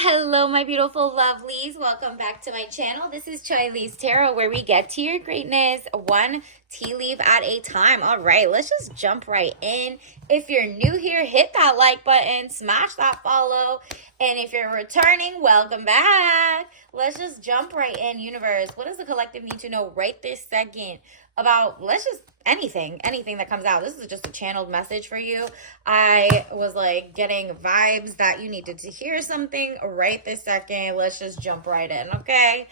Hello, my beautiful lovelies. Welcome back to my channel. This is Chai Lee's Tarot, where we get to your greatness one tea leaf at a time. All right, let's just jump right in. If you're new here, hit that like button, smash that follow. And if you're returning, welcome back. Let's just jump right in, universe. What does the collective need to know right this second about, let's just, anything that comes out? This is just a channeled message for you. I was like getting vibes that you needed to hear something right this second. Let's just jump right in, okay?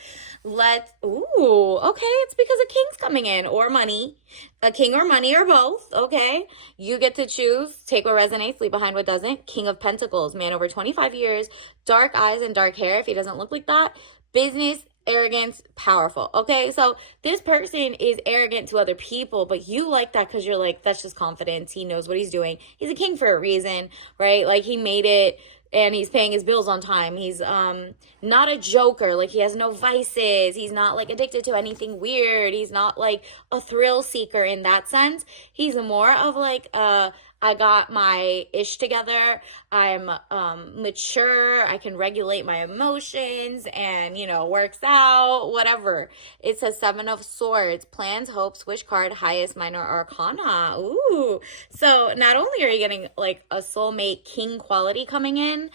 It's because a king's coming in, or money. A king or money, or both, okay? You get to choose. Take what resonates, leave behind what doesn't. King of Pentacles, man over 25 years, dark eyes and dark hair if he doesn't look like that. Business, arrogance, powerful. Okay, so this person is arrogant to other people, but you like that because you're like, that's just confidence. He knows what he's doing. He's a king for a reason, right? Like, he made it and he's paying his bills on time. He's not a joker. Like, he has no vices. He's not like addicted to anything weird. He's not like a thrill seeker in that sense. He's more of like I got my ish together. I'm mature. I can regulate my emotions and, works out, whatever. It's a Seven of Swords, plans, hopes, wish card, highest minor arcana. Ooh. So not only are you getting like a soulmate king quality coming in,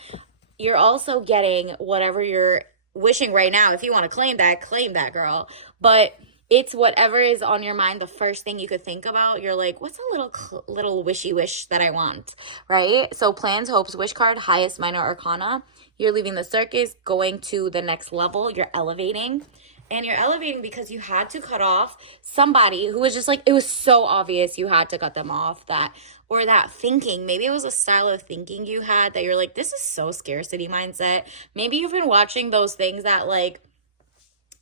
you're also getting whatever you're wishing right now. If you want to claim that, girl. But it's whatever is on your mind, the first thing you could think about. You're like, what's a little wishy wish that I want, right? So plans, hopes, wish card, highest minor arcana. You're leaving the circus, going to the next level. You're elevating. And you're elevating because you had to cut off somebody who was just like, it was so obvious you had to cut them off, that thinking. Maybe it was a style of thinking you had that you're like, this is so scarcity mindset. Maybe you've been watching those things that like,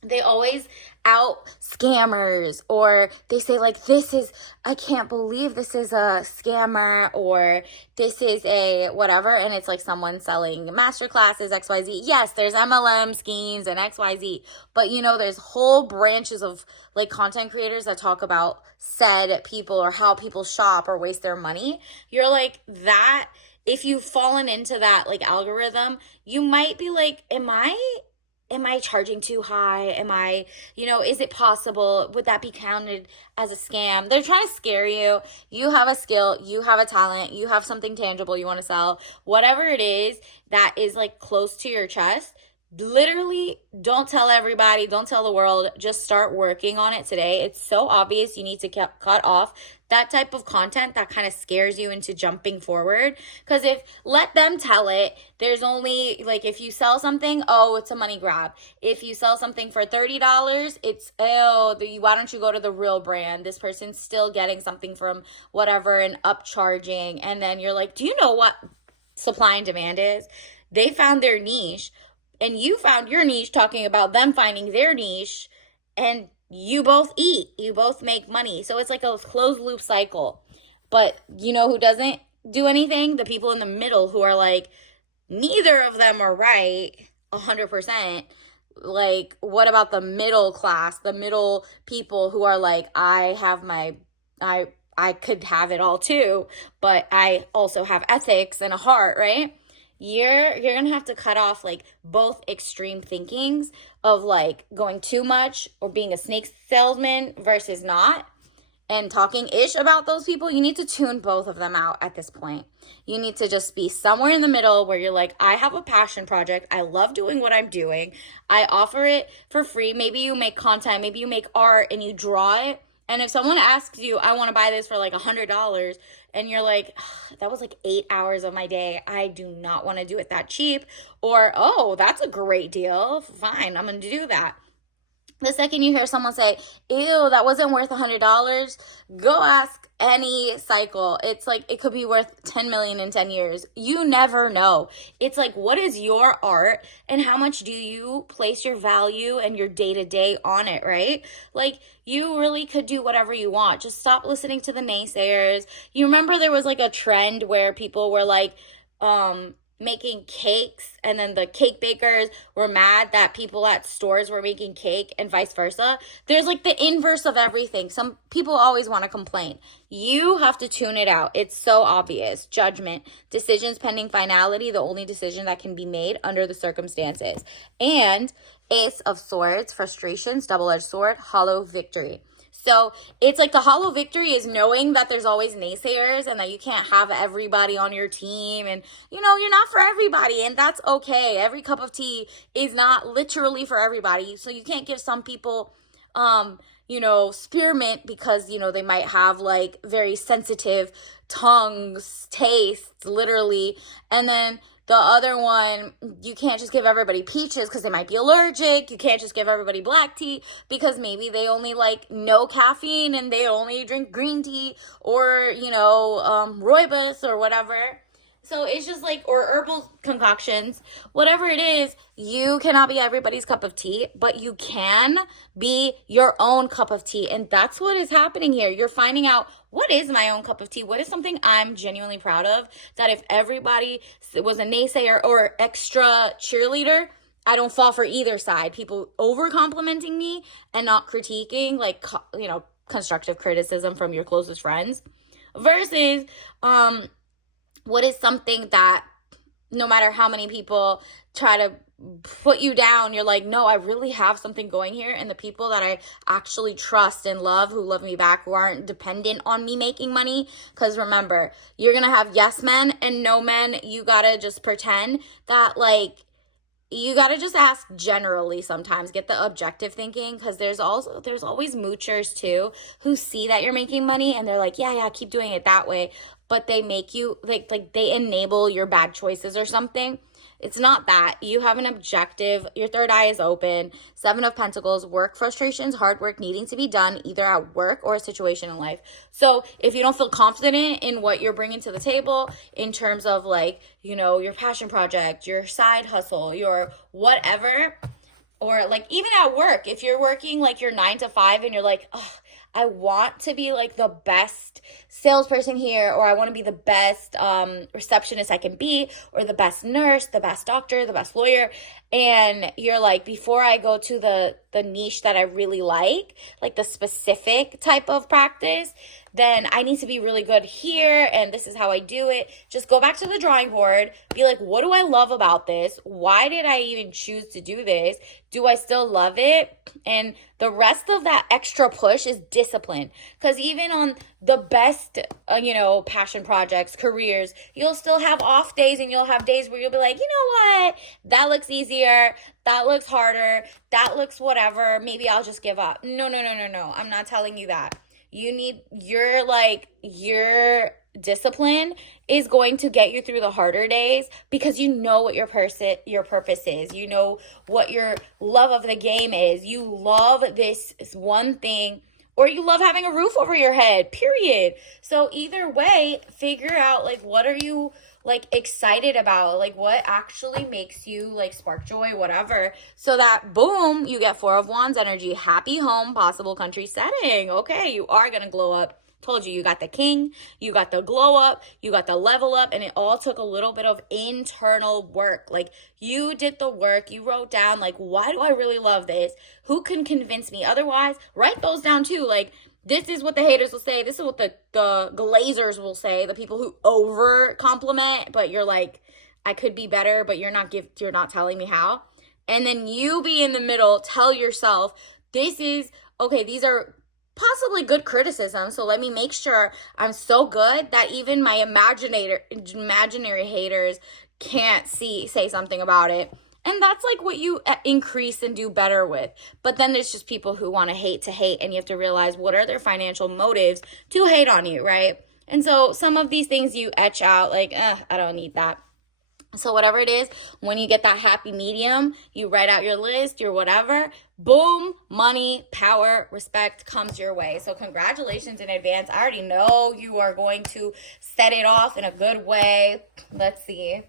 they always out scammers, or they say like, I can't believe this is a scammer, or this is a whatever, and it's like someone selling master classes, XYZ. Yes, there's MLM schemes and XYZ, but there's whole branches of like content creators that talk about said people or how people shop or waste their money. You're like that. If you've fallen into that like algorithm, you might be like, am I charging too high? Is it possible? Would that be counted as a scam? They're trying to scare you. You have a skill, you have a talent, you have something tangible you want to sell. Whatever it is that is like close to your chest, literally don't tell everybody, don't tell the world, just start working on it today. It's so obvious you need to cut off that type of content that kind of scares you into jumping forward. Because if let them tell it, there's only like, if you sell something, oh, it's a money grab. If you sell something for $30, it's, why don't you go to the real brand? This person's still getting something from whatever and upcharging. And then you're like, do you know what supply and demand is? They found their niche, and you found your niche talking about them finding their niche, and you both eat, you both make money. So it's like a closed loop cycle. But you know who doesn't do anything? The people in the middle who are like, neither of them are right 100%. Like, what about the middle class, the middle people who are like, I could have it all too, but I also have ethics and a heart, right? You're going to have to cut off like both extreme thinkings of like going too much or being a snake salesman versus not, and talking ish about those people. You need to tune both of them out at this point. You need to just be somewhere in the middle where you're like, I have a passion project. I love doing what I'm doing. I offer it for free. Maybe you make content, maybe you make art and you draw it. And if someone asks you, I want to buy this for like $100, and you're like, that was like 8 hours of my day, I do not want to do it that cheap. Or, oh, that's a great deal. Fine, I'm going to do that. The second you hear someone say, ew, that wasn't worth $100, go ask any cycle. It's like, it could be worth 10 million in 10 years. You never know. It's like, what is your art and how much do you place your value and your day-to-day on it, right? Like, you really could do whatever you want. Just stop listening to the naysayers. You remember there was like a trend where people were like, making cakes, and then the cake bakers were mad that people at stores were making cake, and vice versa. There's like the inverse of everything. Some people always want to complain. You have to tune it out. It's so obvious. Judgment, decisions pending finality, the only decision that can be made under the circumstances. And Ace of Swords, frustrations, double-edged sword, hollow victory. So it's like the hollow victory is knowing that there's always naysayers and that you can't have everybody on your team, and you're not for everybody, and that's okay. Every cup of tea is not literally for everybody. So you can't give some people spearmint because they might have like very sensitive tongues, tastes, literally, and then the other one, you can't just give everybody peaches because they might be allergic. You can't just give everybody black tea because maybe they only like no caffeine and they only drink green tea, or, rooibos or whatever. So it's just like, or herbal concoctions, whatever it is, you cannot be everybody's cup of tea, but you can be your own cup of tea. And that's what is happening here. You're finding out, what is my own cup of tea? What is something I'm genuinely proud of? That if everybody was a naysayer or extra cheerleader, I don't fall for either side. People over complimenting me and not critiquing, like, constructive criticism from your closest friends, versus, what is something that no matter how many people try to put you down, you're like, no, I really have something going here. And the people that I actually trust and love, who love me back, who aren't dependent on me making money. Because remember, you're going to have yes men and no men. You got to just pretend that, like, you got to just ask generally sometimes, get the objective thinking, because there's always moochers too who see that you're making money and they're like, yeah, keep doing it that way. But they make you, like they enable your bad choices or something. It's not that. You have an objective. Your third eye is open. 7 of Pentacles, work frustrations, hard work needing to be done either at work or a situation in life. So if you don't feel confident in what you're bringing to the table in terms of like, your passion project, your side hustle, your whatever, or like even at work, if you're working like your 9 to 5 and you're like, oh, I want to be like the best salesperson here, or I want to be the best receptionist I can be, or the best nurse, the best doctor, the best lawyer. And you're like, before I go to the niche that I really like the specific type of practice, then I need to be really good here, and this is how I do it. Just go back to the drawing board, be like, what do I love about this? Why did I even choose to do this? Do I still love it? And the rest of that extra push is discipline. Because even on the best, passion projects, careers, you'll still have off days, and you'll have days where you'll be like, you know what? That looks easier. That looks harder. That looks whatever. Maybe I'll just give up. No. I'm not telling you that. You need your discipline is going to get you through the harder days, because you know what your purpose is. You know what your love of the game is. You love this one thing, or you love having a roof over your head, period. So either way, figure out what are you excited about, what actually makes you spark joy, whatever, so that boom, you get 4 of Wands energy, happy home, possible country setting. Okay, you are gonna glow up. Told you got the king, you got the glow up, you got the level up, and it all took a little bit of internal work. You did the work, you wrote down why do I really love this? Who can convince me? Otherwise, write those down too. This is what the haters will say. This is what the glazers will say. The people who over compliment, but you're like, I could be better, but you're not telling me how. And then you be in the middle, tell yourself, these are possibly good criticism. So let me make sure I'm so good that even my imaginary haters can't say something about it. And that's what you increase and do better with. But then there's just people who want to hate, and you have to realize what are their financial motives to hate on you, right? And so some of these things you etch out, I don't need that. So whatever it is, when you get that happy medium, you write out your list, your whatever, boom, money, power, respect comes your way. So congratulations in advance. I already know you are going to set it off in a good way. Let's see.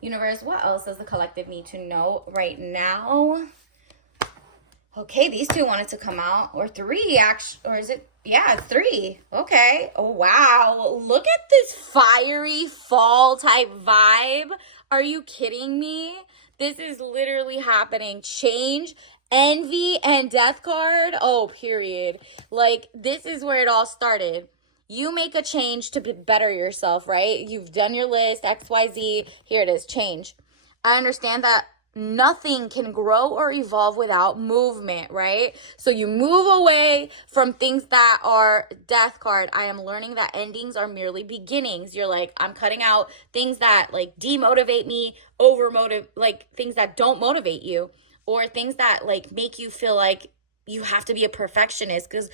Universe, what else does the collective need to know right now? Okay, these 2 wanted to come out. Or 3, actually. Or is it? Yeah, 3. Okay. Oh, wow. Look at this fiery fall type vibe. Are you kidding me? This is literally happening. Change, envy, and death card. Oh, period. Like, this is where it all started. You make a change to better yourself, right? You've done your list, XYZ. Here it is, change. I understand that nothing can grow or evolve without movement, right? So you move away from things that are death card. I am learning that endings are merely beginnings. You're like, I'm cutting out things that like demotivate me, like things that don't motivate you, or things that like make you feel like you have to be a perfectionist, because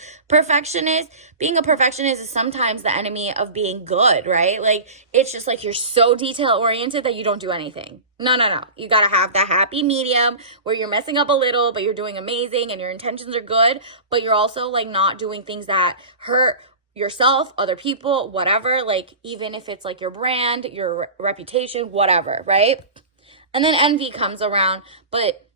being a perfectionist is sometimes the enemy of being good, right? Like, it's just like you're so detail oriented that you don't do anything. No. You got to have that happy medium where you're messing up a little, but you're doing amazing and your intentions are good, but you're also like not doing things that hurt yourself, other people, whatever, like even if it's like your brand, your reputation, whatever, right? And then envy comes around, but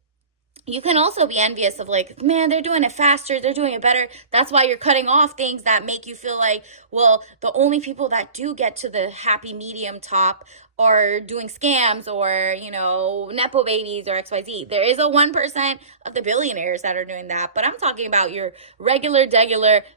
you can also be envious of like, man, they're doing it faster, they're doing it better. That's why you're cutting off things that make you feel like, well, the only people that do get to the happy medium top are doing scams or, Nepo babies or XYZ. There is a 1% of the billionaires that are doing that, but I'm talking about your regular,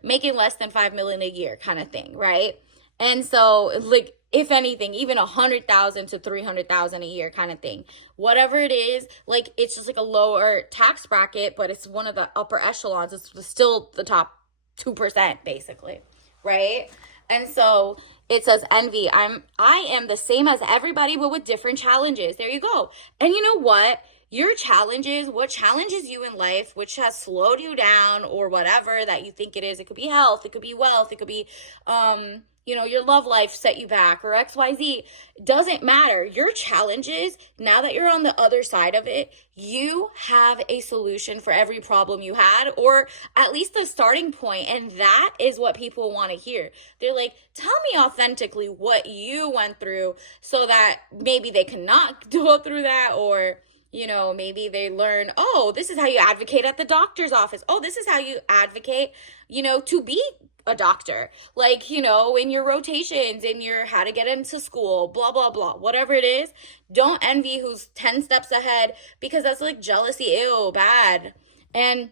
making less than 5 million a year kind of thing, right? And so, like, if anything, even 100,000 to 300,000 a year kind of thing. Whatever it is, like, it's just like a lower tax bracket, but it's one of the upper echelons. It's still the top 2%, basically, right? And so it says envy. I am the same as everybody, but with different challenges. There you go. And you know what? Your challenges, what challenges you in life, which has slowed you down or whatever that you think it is. It could be health, it could be wealth, it could be, your love life set you back or XYZ. Doesn't matter. Your challenges, now that you're on the other side of it, you have a solution for every problem you had, or at least a starting point. And that is what people want to hear. They're like, tell me authentically what you went through so that maybe they cannot go through that, or maybe they learn, oh, this is how you advocate at the doctor's office. Oh, this is how you advocate, to be a doctor. Like, in your rotations, in your how to get into school, blah, blah, blah, whatever it is. Don't envy who's 10 steps ahead, because that's like jealousy, ew, bad. And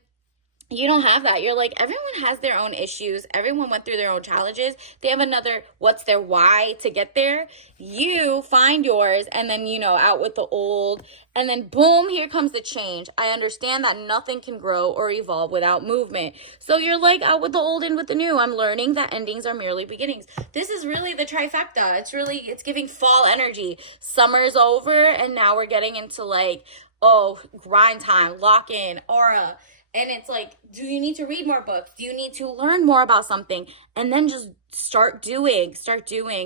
you don't have that. You're like, everyone has their own issues. Everyone went through their own challenges. They have another, what's their why to get there? You find yours, and then, out with the old, and then boom, here comes the change. I understand that nothing can grow or evolve without movement. So you're like, out with the old and with the new. I'm learning that endings are merely beginnings. This is really the trifecta. It's giving fall energy. Summer's over, and now we're getting into like, grind time, lock in, aura. And it's like, do you need to read more books? Do you need to learn more about something? And then just start doing.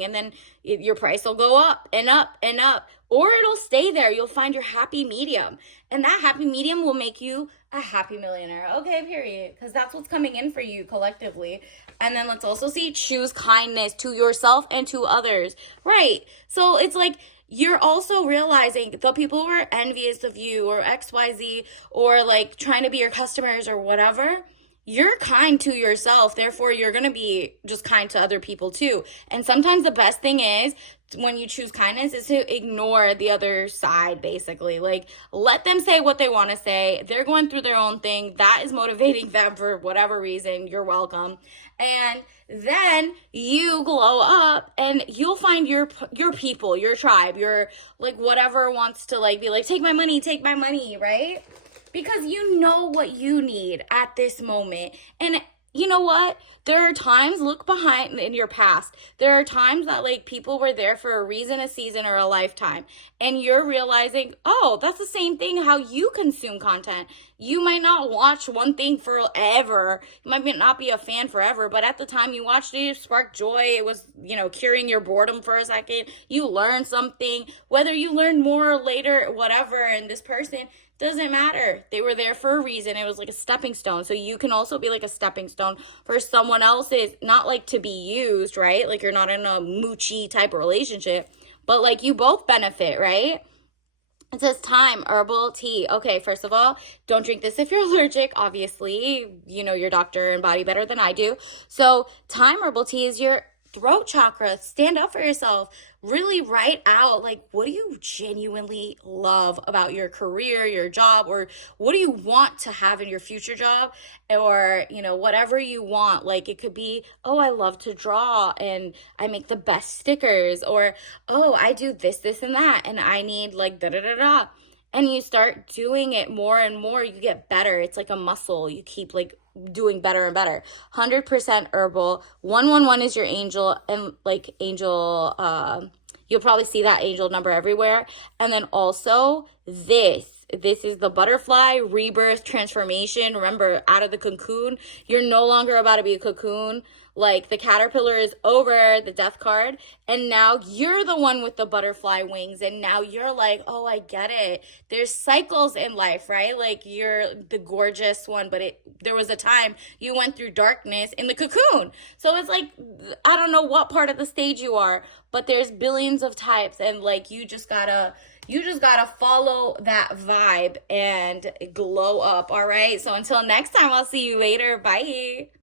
And then your price will go up and up and up, or it'll stay there. You'll find your happy medium, and that happy medium will make you a happy millionaire. Okay, period. Because that's what's coming in for you collectively. And then let's also see, choose kindness to yourself and to others. Right. So it's like, you're also realizing the people who are envious of you or XYZ, or like trying to be your customers or whatever, you're kind to yourself. Therefore, you're going to be just kind to other people too. And sometimes the best thing is, when you choose kindness, is to ignore the other side, basically. Like, let them say what they want to say. They're going through their own thing. That is motivating them for whatever reason. You're welcome. And then you glow up, and you'll find your people, your tribe, your like whatever wants to like be like, take my money, right? Because you know what you need at this moment. And you know what? There are times, look behind in your past. There are times that like people were there for a reason, a season, or a lifetime. And you're realizing, oh, that's the same thing how you consume content. You might not watch one thing forever. You might not be a fan forever, but at the time you watched it, it sparked joy. It was, curing your boredom for a second. You learned something. Whether you learn more later, whatever, and this person, doesn't matter. They were there for a reason. It was like a stepping stone. So you can also be like a stepping stone for someone else's, not like to be used, right? Like you're not in a moochy type of relationship, but like you both benefit, right? It says time, herbal tea. Okay, first of all, don't drink this if you're allergic. Obviously, your doctor and body better than I do. So time herbal tea is your throat chakra. Stand up for yourself. Really write out, like, what do you genuinely love about your career, your job, or what do you want to have in your future job, or, you know, whatever you want. Like, it could be, oh, I love to draw and I make the best stickers, or, oh, I do this, this, and that, and I need like da da da da. And you start doing it more and more, you get better. It's like a muscle. You keep like doing better and better. 100% herbal. 111 is your angel, and like angel, you'll probably see that angel number everywhere. And then also this is the butterfly rebirth transformation. Remember, out of the cocoon, you're no longer about to be a cocoon. Like, the caterpillar is over, the death card, and now you're the one with the butterfly wings, and now you're like, oh, I get it. There's cycles in life, right? Like, you're the gorgeous one, but there was a time you went through darkness in the cocoon. So it's like, I don't know what part of the stage you are, but there's billions of types, and like, you just gotta follow that vibe and glow up. All right, so until next time, I'll see you later. Bye.